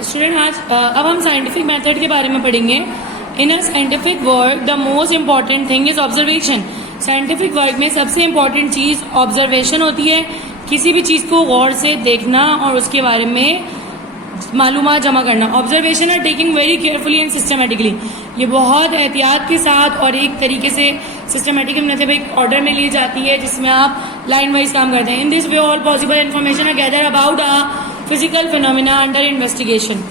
Student अब हम scientific method के बारे में पढ़ेंगे। In a scientific work the most important thing is observation. Scientific work में सबसे इम्पॉर्टेंट चीज ऑब्जर्वेशन होती है। किसी भी चीज को गौर से देखना और उसके बारे में मालूमात जमा करना। Observation are taking very carefully and systematically. ये बहुत एहतियात के साथ और एक तरीके से सिस्टमेटिक मतलब एक ऑर्डर में ली जाती है जिसमें आप लाइन वाइज काम करते हैं। In this way all possible information are gather about a physical phenomena under investigation.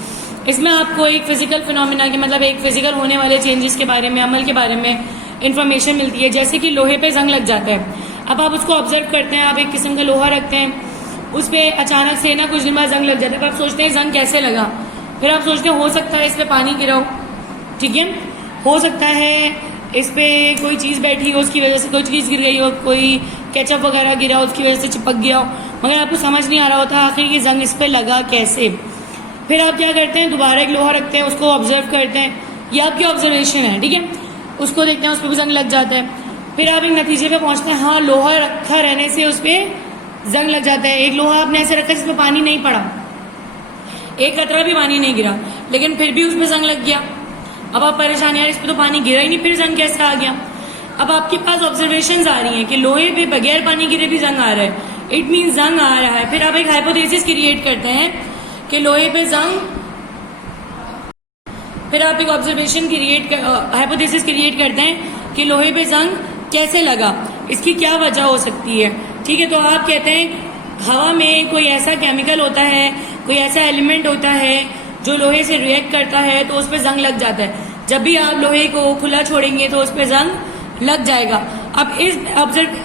इसमें आपको एक फिजिकल फिनोमिना के मतलब एक फिजिकल होने वाले चेंजेस के बारे में, अमल के बारे में इन्फॉर्मेशन मिलती है। जैसे कि लोहे पे जंग लग जाता है, अब आप उसको ऑब्जर्व करते हैं, आप एक किस्म का लोहा रखते हैं, उस पर अचानक से ना कुछ दिन बाद जंग लग जाता है, तो आप सोचते हैं जंग कैसे लगा। फिर आप सोचते हैं हो सकता है इस पर पानी गिरा हो, ठीक है, हो सकता है इस पे कोई चीज़ बैठी हो उसकी वजह से कोई चीज़ गिर गई हो, कोई केचप वगैरह गिरा हो उसकी वजह से चिपक गया हो, मगर आपको समझ नहीं आ रहा होता आखिर ये जंग इस पे लगा कैसे। फिर आप क्या करते हैं, दोबारा एक लोहा रखते हैं, उसको ऑब्जर्व करते हैं, ये आपकी ऑब्जर्वेशन है, ठीक है, उसको देखते हैं, उस पर भी जंग लग जाता है। फिर आप एक नतीजे पे पहुंचते हैं, हाँ लोहा रखा रहने से उस पर जंग लग जाता है। एक लोहा आपने ऐसे रखा जिसमें पानी नहीं पड़ा, एक कतरा भी पानी नहीं गिरा, लेकिन फिर भी उसमें जंग लग गया। अब आप परेशान, यार इस पे तो पानी गिरा ही नहीं, फिर जंग कैसे आ गया। अब आपके पास ऑब्जर्वेशंस आ रही हैं कि लोहे पे बगैर पानी गिरे भी जंग आ रहा है, इट मीन जंग आ रहा है। फिर आप एक हाइपोथेसिस क्रिएट करते हैं कि लोहे पे जंग, फिर आप एक हाइपोथेसिस क्रिएट करते हैं कि लोहे पे जंग कैसे लगा, इसकी क्या वजह हो सकती है, ठीक है। तो आप कहते हैं हवा में कोई ऐसा केमिकल होता है, कोई ऐसा एलिमेंट होता है जो लोहे से रिएक्ट करता है तो उस पर जंग लग जाता है। जब भी आप लोहे को खुला छोड़ेंगे तो उस पर जंग लग जाएगा। अब इस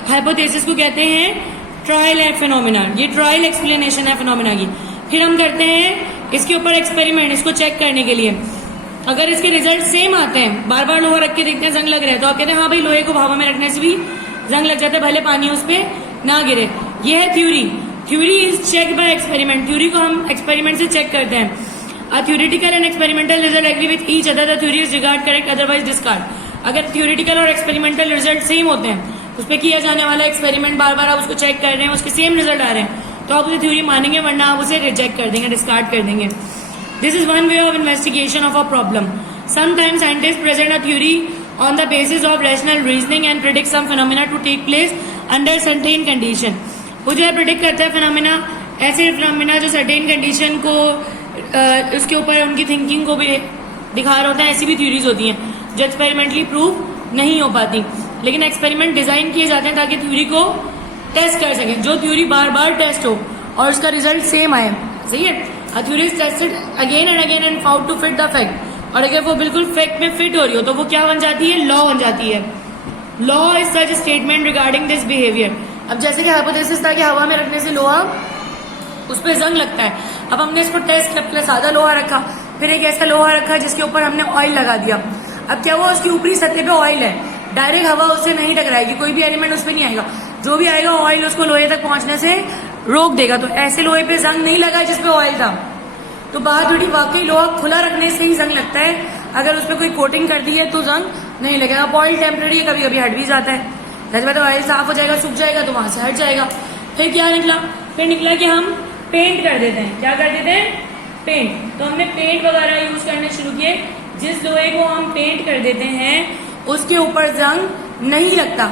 हाइपोथेसिस को कहते हैं ट्रायल एंड फिनोमिना। ये ट्रायल एक्सप्लेनेशन है फिनोमिना की। फिर हम करते हैं इसके ऊपर एक्सपेरिमेंट, इसको चेक करने के लिए। अगर इसके रिजल्ट सेम आते हैं, बार बार लोहा रख के देखते हैं जंग लग रहा है, तो आप कहते हैं हाँ भाई लोहे को हवा में रखने से भी जंग लग जाता है, भले पानी उस पर ना गिरे। ये है theory. Theory is check by experiment. Theory को हम एक्सपेरिमेंट से चेक करते हैं। A theoretical and experimental result agree with each other. The theory is regard correct, otherwise discard. अगर theoretical और experimental result सेम होते हैं, उस पर किया जाने वाला एक्सपेरिमेंट बार बार आप उसको चेक कर रहे हैं, उसके सेम रिजल्ट आ रहे हैं, तो आप उसे थ्योरी मानेंगे, वरना आप उसे रिजेक्ट कर देंगे, डिस्कार्ड कर देंगे। This is one way of investigation of a problem. Sometimes scientist present a theory on the basis of rational reasoning and predict some phenomena to take place under certain condition. वो जो है predict करता है phenomena, ऐसे phenomena जो certain condition को उसके ऊपर उनकी थिंकिंग को भी दिखा रहा होता है। ऐसी भी थ्योरीज होती हैं जो एक्सपेरिमेंटली प्रूव नहीं हो पाती, लेकिन एक्सपेरिमेंट डिजाइन किए जाते हैं ताकि थ्योरी को टेस्ट कर सकें। जो थ्योरी बार बार टेस्ट हो और उसका रिजल्ट सेम आए, सही है। A theory is tested again and found to fit the fact. और अगर वो बिल्कुल फैक्ट में फिट हो रही हो तो वो क्या बन जाती है, लॉ बन जाती है। Law is such statement regarding this behaviour. अब जैसे कि हाइपोथेसिस था कि हवा में रखने से लोहा उस पर जंग लगता है। अब हमने इसको टेस्ट किया, सादा लोहा रखा, फिर एक ऐसा लोहा रखा जिसके ऊपर हमने ऑयल लगा दिया। अब क्या हुआ, उसकी ऊपरी सतह पे ऑयल है, डायरेक्ट हवा उससे नहीं टकराएगी, कोई भी एलिमेंट उस पर नहीं आएगा, जो भी आएगा ऑयल उसको लोहे तक पहुंचने से रोक देगा। तो ऐसे लोहे पे जंग नहीं लगा जिसपे ऑयल था। तो बात थोड़ी, वाकई लोहा खुला रखने से ही जंग लगता है, अगर उस पर कोई कोटिंग कर दी है तो जंग नहीं लगेगा। अब ऑयल टेम्परेरी है, कभी कभी हट भी जाता है, जब ऑयल साफ हो जाएगा, सूख जाएगा तो वहां से हट जाएगा। फिर क्या निकला, फिर निकला कि हम पेंट कर देते हैं। क्या कर देते हैं, पेंट। तो हमने पेंट वगैरह यूज करने शुरू किए। जिस लोहे को हम पेंट कर देते हैं उसके ऊपर जंग नहीं लगता,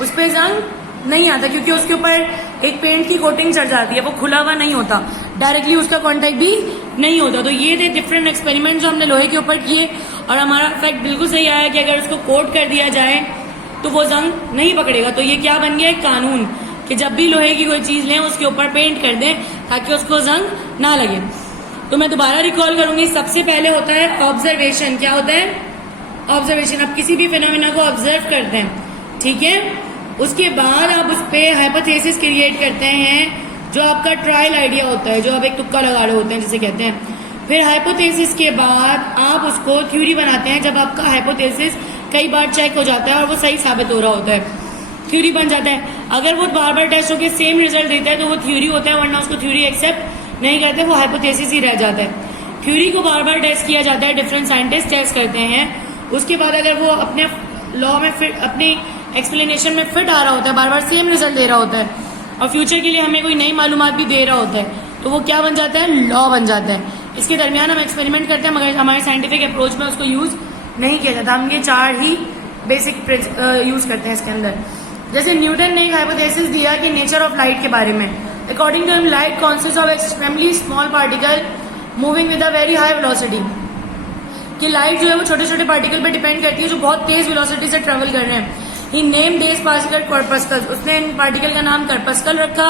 उस पर जंग नहीं आता, क्योंकि उसके ऊपर एक पेंट की कोटिंग चढ़ जाती है, वो खुला हुआ नहीं होता, डायरेक्टली उसका कॉन्टेक्ट भी नहीं होता। तो ये थे डिफरेंट एक्सपेरिमेंट जो हमने लोहे के ऊपर किए, और हमारा फैक्ट बिल्कुल सही आया कि अगर उसको कोट कर दिया जाए तो वो जंग नहीं पकड़ेगा। तो ये क्या बन गया, एक कानून कि जब भी लोहे की कोई चीज लें उसके ऊपर पेंट कर दें ताकि उसको जंग ना लगे। तो मैं दोबारा रिकॉल करूंगी, सबसे पहले होता है ऑब्जर्वेशन। क्या होता है, ऑब्जर्वेशन। आप किसी भी फिनोमिना को ऑब्जर्व करते हैं, ठीक है, उसके बाद आप उस पर हाइपोथेसिस क्रिएट करते हैं जो आपका ट्रायल आइडिया होता है, जो आप एक तुक्का लगा रहे होते हैं जिसे कहते हैं। फिर हाइपोथेसिस के बाद आप उसको थ्योरी बनाते हैं। जब आपका हाइपोथेसिस कई बार चेक हो जाता है और वो सही साबित हो रहा होता है, थ्योरी बन जाता है। अगर वो बार बार टेस्ट होकर सेम रिजल्ट देता है तो वो थ्योरी होता है, वरना उसको थ्योरी एक्सेप्ट नहीं करते, वो हाइपोथेसिस ही रह जाता है। थ्योरी को बार बार टेस्ट किया जाता है, डिफरेंट साइंटिस्ट टेस्ट करते हैं। उसके बाद अगर वो अपने लॉ में फिट, अपनी एक्सप्लेनेशन में फिट आ रहा होता है, बार बार सेम रिजल्ट दे रहा होता है, और फ्यूचर के लिए हमें कोई नई मालूमात भी दे रहा होता है, तो वो क्या बन जाता है, लॉ बन जाता है। इसके दरमियान हम एक्सपेरिमेंट करते हैं, मगर हमारे साइंटिफिक अप्रोच में उसको यूज नहीं किया जाता। हम ये 4 ही बेसिक यूज करते हैं इसके अंदर। जैसे न्यूटन ने एक हाइपोथेसिस दिया कि नेचर ऑफ लाइट के बारे में। According to him light consist of extremely small particle moving with a very high velocity, कि लाइट जो है वो छोटे छोटे पार्टिकल पे डिपेंड करती है जो बहुत तेज वेलोसिटी से ट्रेवल कर रहे हैं। ही नेम दिस पार्टिकल कॉर्पस्कल, उसने इन पार्टिकल का नाम कॉर्पस्कल रखा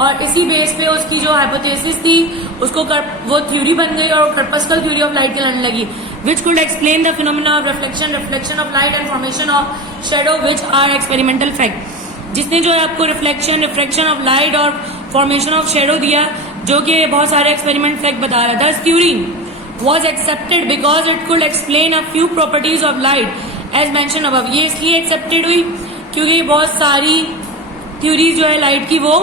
और इसी बेस पे उसकी जो हाइपोथेसिस थी उसको वो थ्योरी बन गई और कॉर्पस्कल थ्योरी ऑफ लाइट कहलाने लगी, which could explain the phenomena of reflection of light and formation of shadow, which are experimental fact। जिसने जो है आपको रिफ्लेक्शन ऑफ लाइट और फॉर्मेशन ऑफ शेडो दिया, जो कि बहुत सारे एक्सपेरिमेंट फैक्ट बता रहा था। Theory was accepted because it could explain a few properties of light as mentioned above। ये इसलिए एक्सेप्टेड हुई क्योंकि बहुत सारी थ्योरी जो है लाइट की वो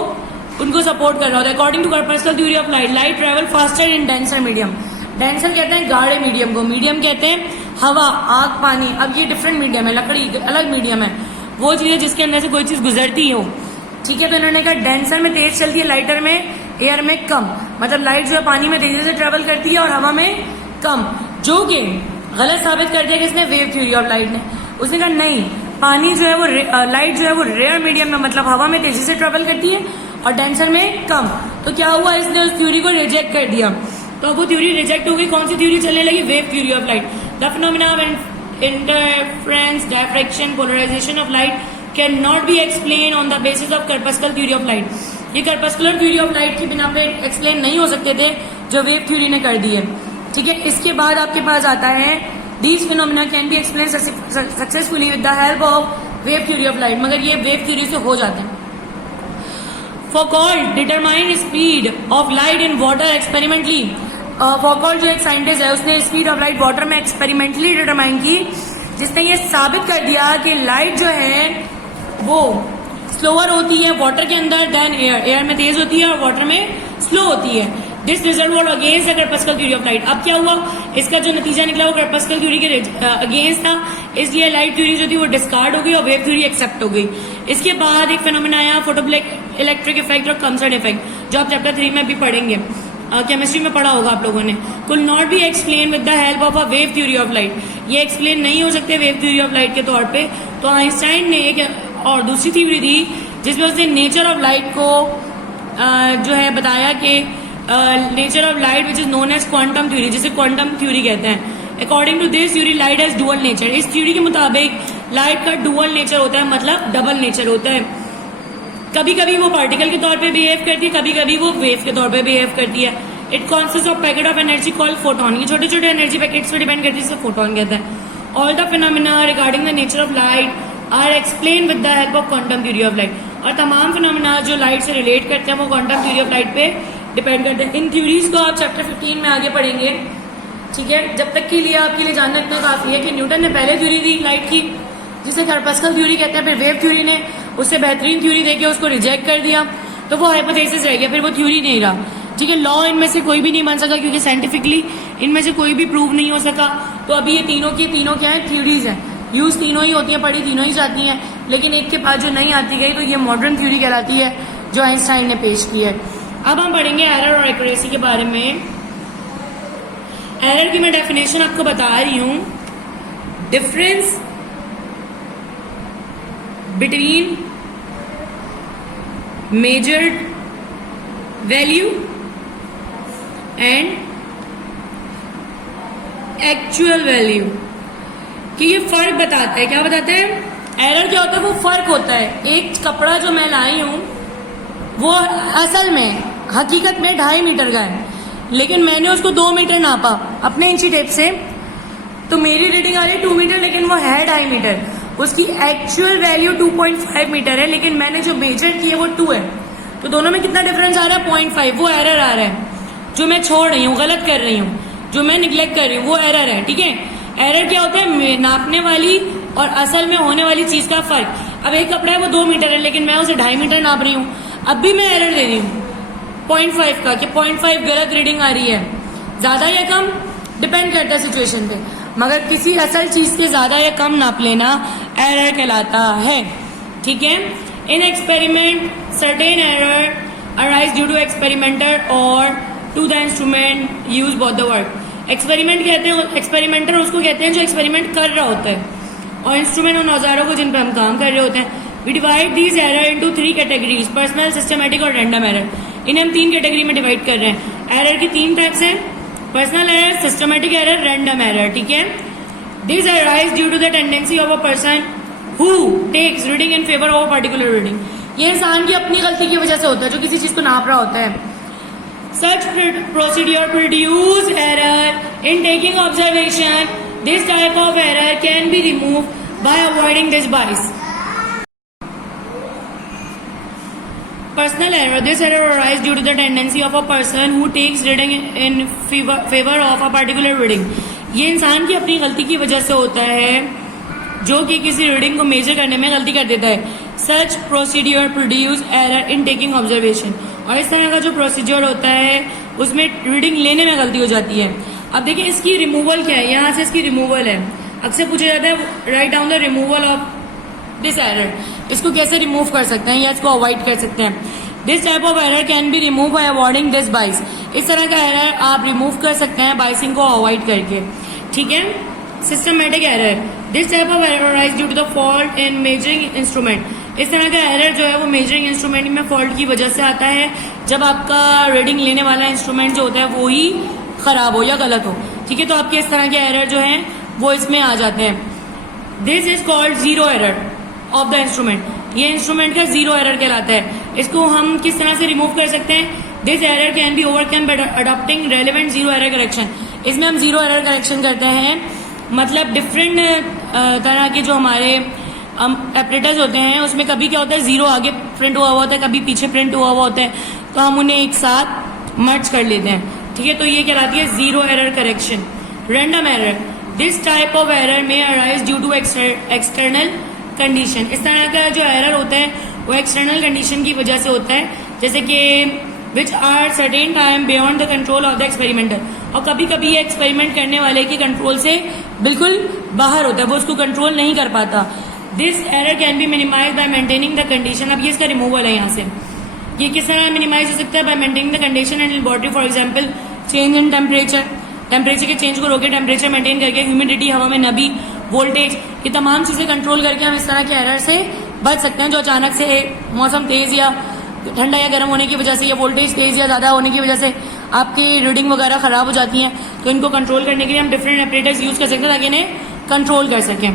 उनको सपोर्ट कर रहा होता है। According to corpuscle theory of light, light travel faster in denser medium. Denser कहते हैं गाढ़े मीडियम को, मीडियम कहते हैं हवा, आग, पानी। अब ये डिफरेंट मीडियम है, लकड़ी अलग मीडियम है, वो चीज है जिसके अंदर से कोई चीज गुजरती हो, ठीक है। तो इन्होंने कहा डेंसर में तेज चलती है, लाइटर में, एयर में कम। मतलब लाइट जो है पानी में तेजी से ट्रेवल करती है और हवा में कम, जो कि गलत साबित कर दिया किसने, वेव थ्योरी ऑफ लाइट ने। उसने कहा नहीं, पानी जो है वो लाइट जो है वो रेयर मीडियम में, मतलब हवा में तेजी से ट्रेवल करती है और डेंसर में कम। तो क्या हुआ, इसने उस थ्योरी को रिजेक्ट कर दिया। तो वो थ्योरी रिजेक्ट हो गई। कौन सी थ्योरी चलने लगी, wave theory of light. The phenomena of interference, diffraction, polarisation of light can not be explain on the basis of corpuscle theory of light. ये कॉर्पस्कुलर थ्योरी ऑफ लाइट की बिना पे explain नहीं हो सकते थे, जो वेव थ्योरी ने कर दी है, ठीक है। इसके बाद आपके पास आता है these phenomena can be explain successfully with the help of wave theory of light, मगर ये वेव थ्योरी से हो जाते हैं। Foucault determine speed of light in water experimentally. Foucault जो एक साइंटिस्ट है, उसने स्पीड ऑफ लाइट वाटर में एक्सपेरिमेंटली डिटरमाइन की, जिसने ये साबित कर दिया कि लाइट जो है वो स्लोअर होती है वाटर के अंदर देन एयर। एयर में तेज होती है और वाटर में स्लो होती है। This result was against the corpuscle theory of light. अब क्या हुआ, इसका जो नतीजा निकला वो कॉर्पस्कल थ्योरी के अगेंस्ट था, इसलिए लाइट थ्योरी जो थी वो डिस्कार्ड हो गई और वेव थ्योरी एक्सेप्ट हो गई। इसके बाद एक फिनोमेना आया फोटोब्लिक इलेक्ट्रिक इफेक्ट और कमसर्ट इफेक्ट, जो आप चैप्टर 3 में भी पढ़ेंगे, केमिस्ट्री में पढ़ा होगा आप लोगों ने। कुल not be explain with the help of a wave theory of light. ये एक्सप्लेन नहीं हो सकते वेव थ्योरी ऑफ लाइट के तौर पे। तो आइंस्टाइन ने एक और दूसरी थ्योरी दी जिसमें उसने नेचर ऑफ लाइट को जो है बताया कि nature of light which is known as quantum theory, जिसे क्वांटम थ्योरी कहते हैं। According to this theory light has dual nature. इस थ्योरी के मुताबिक लाइट का डुअल नेचर होता है, मतलब डबल नेचर होता है। कभी कभी वो पार्टिकल के तौर पे बिहेव करती है, कभी कभी वो वेव के तौर पे बिहेव करती है। It consist of packet of energy called photon. ये छोटे छोटे एनर्जी पैकेट्स पे डिपेंड करती है, जिसे फोटोन कहते हैं। All the phenomena regarding the nature of light are explain with the help of quantum theory of light. और तमाम फिनोमेना जो लाइट से रिलेट करते हैं वो क्वांटम थ्योरी ऑफ लाइट पे डिपेंड करते हैं। इन थ्योरीज को आप चैप्टर 15 में आगे पढ़ेंगे, ठीक है। जब तक के लिए आपके लिए जानना इतना काफी है कि न्यूटन ने पहले थ्योरी दी लाइट की, जिसे कॉर्पस्कल थ्योरी कहते हैं। फिर वेव थ्योरी ने उससे बेहतरीन थ्योरी देके उसको रिजेक्ट कर दिया, तो वो हाइपोथेसिस रह गया, फिर वो थ्योरी नहीं रहा, ठीक है। लॉ इनमें से कोई भी नहीं बन सका क्योंकि साइंटिफिकली इनमें से कोई भी प्रूव नहीं हो सका। तो अभी ये तीनों क्या है, थ्योरीज हैं। यूज तीनों ही होती है, पढ़ी तीनों ही जाती हैं, लेकिन एक के बाद जो नहीं आती गई तो ये मॉडर्न थ्योरी कहलाती है, जो आइंस्टाइन ने पेश की है। अब हम पढ़ेंगे एरर और एक्यूरेसी के बारे में। एरर की मैं डेफिनेशन आपको बता रही हूं, difference between measured value and actual value, कि ये फर्क बताता है। क्या बताता है, एरर क्या होता है, वो फर्क होता है। एक कपड़ा जो मैं लाई हूं वो असल में हकीकत में 2.5 मीटर का है, लेकिन मैंने उसको 2 मीटर नापा अपने इंची टेप से, तो मेरी रीडिंग आ रही है 2 मीटर, लेकिन वो है 2.5 मीटर। उसकी एक्चुअल वैल्यू 2.5 मीटर है, लेकिन मैंने जो मेजर की है वो 2 है। तो दोनों में कितना डिफरेंस आ रहा है, 0.5। वो एरर आ रहा है, जो मैं छोड़ रही हूँ, गलत कर रही हूँ, जो मैं निग्लेक्ट कर रही हूँ, वो एरर है, ठीक है। एरर क्या होता है, नापने वाली और असल में होने वाली चीज का फर्क। अब एक कपड़ा है वो 2 मीटर है, लेकिन मैं उसे 2.5 मीटर नाप रही हूँ, अब भी मैं एरर दे रही हूँ 0.5 का, कि 0.5 गलत रीडिंग आ रही है। ज्यादा या कम डिपेंड करता है सिचुएशन पे, मगर किसी असल चीज के ज्यादा या कम नाप लेना एरर कहलाता है, ठीक है। In experiment certain error arise due to experimental और to the instrument use both the word. Experiment कहते हैं, एक्सपेरिमेंटर उसको कहते हैं जो एक्सपेरिमेंट कर रहा होता है, और इंस्ट्रूमेंट उन औजारों को जिन पर हम काम कर रहे होते हैं। We divide these error into 3 categories, personal, systematic और रैंडम एरर। इन्हें हम 3 कैटेगरी में डिवाइड कर रहे हैं। एरर की 3 टाइप्स हैं, personal error, systematic error, random error, ठीक है। This arise due to the tendency of a person who takes reading in favour of a particular reading. ये इंसान की अपनी गलती की वजह से होता है, जो किसी चीज को नाप रहा होता है। Such procedure produce error in taking observation. This type of error can be removed by avoiding this bias. Personal error. This error arises due to the tendency of a person who takes reading in favor of a particular reading. ये इंसान की अपनी गलती की वजह से होता है, जो कि किसी रीडिंग को मेजर करने में गलती कर देता है। Such procedure produce error in taking observation. और इस तरह का जो प्रोसीजर होता है उसमें रीडिंग लेने में गलती हो जाती है। अब देखिए इसकी रिमूवल क्या है, यहाँ से इसकी रिमूवल है। अक्सर पूछा जाता है write down the removal of this error, इसको कैसे रिमूव कर सकते हैं या इसको अवॉइड कर सकते हैं। This type of error can be remove by avoiding this बाइस। इस तरह का एरर आप रिमूव कर सकते हैं बाइसिंग को अवॉइड करके, ठीक है। Systematic error. This type of error arise due to the fault in measuring instrument. इस तरह का एरर जो है वो मेजरिंग इंस्ट्रूमेंट में फॉल्ट की वजह से आता है, जब आपका रीडिंग लेने वाला इंस्ट्रूमेंट जो होता है वो ही खराब हो या गलत हो, ठीक है। तो आपके इस तरह के एरर जो हैं वो इसमें आ जाते हैं। This is called zero error of the instrument. ये इंस्ट्रूमेंट का जीरो एरर कहलाता है। इसको हम किस तरह से रिमूव कर सकते हैं। This error can be overcome bye adopting relevant zero error correction. इसमें हम जीरो एरर करेक्शन करते हैं, मतलब डिफरेंट तरह के जो हमारे ऑपरेटर्स होते हैं उसमें कभी क्या होता है जीरो आगे प्रिंट हुआ होता है, कभी पीछे प्रिंट हुआ होता है, तो हम उन्हें एक साथ मर्ज कर लेते हैं, ठीक है। तो ये कहलाती है zero error correction. Random error. This type of error में arise due to external condition. इस तरह का जो एरर होता है वो एक्सटर्नल कंडीशन की वजह से होता है, जैसे कि which are certain time beyond the control of the experimenter. और कभी कभी ये एक्सपेरिमेंट करने वाले के कंट्रोल से बिल्कुल बाहर होता है, वो उसको कंट्रोल नहीं कर पाता। This error can be minimize by maintaining the condition. अब ये इसका रिमूवल है यहाँ से। ये किस तरह मिनिमाइज हो सकता है, bye maintaining the condition and laboratory. For example change in temperature, temperature के चेंज को रोके, टेम्परेचर मेंटेन करके, ह्यूमिडिटी, हवा में नमी, वोल्टेज, ये तमाम चीजें कंट्रोल करके हम इस तरह के एरर से बच सकते हैं, जो अचानक से मौसम तेज या ठंडा या गर्म होने की वजह से या वोल्टेज तेज या ज्यादा होने की वजह से आपकी रीडिंग वगैरह खराब हो जाती है। तो इनको कंट्रोल करने के लिए हम डिफरेंट ऑपरेटर्स यूज कर सकते हैं ताकि इन्हें कंट्रोल कर सकें।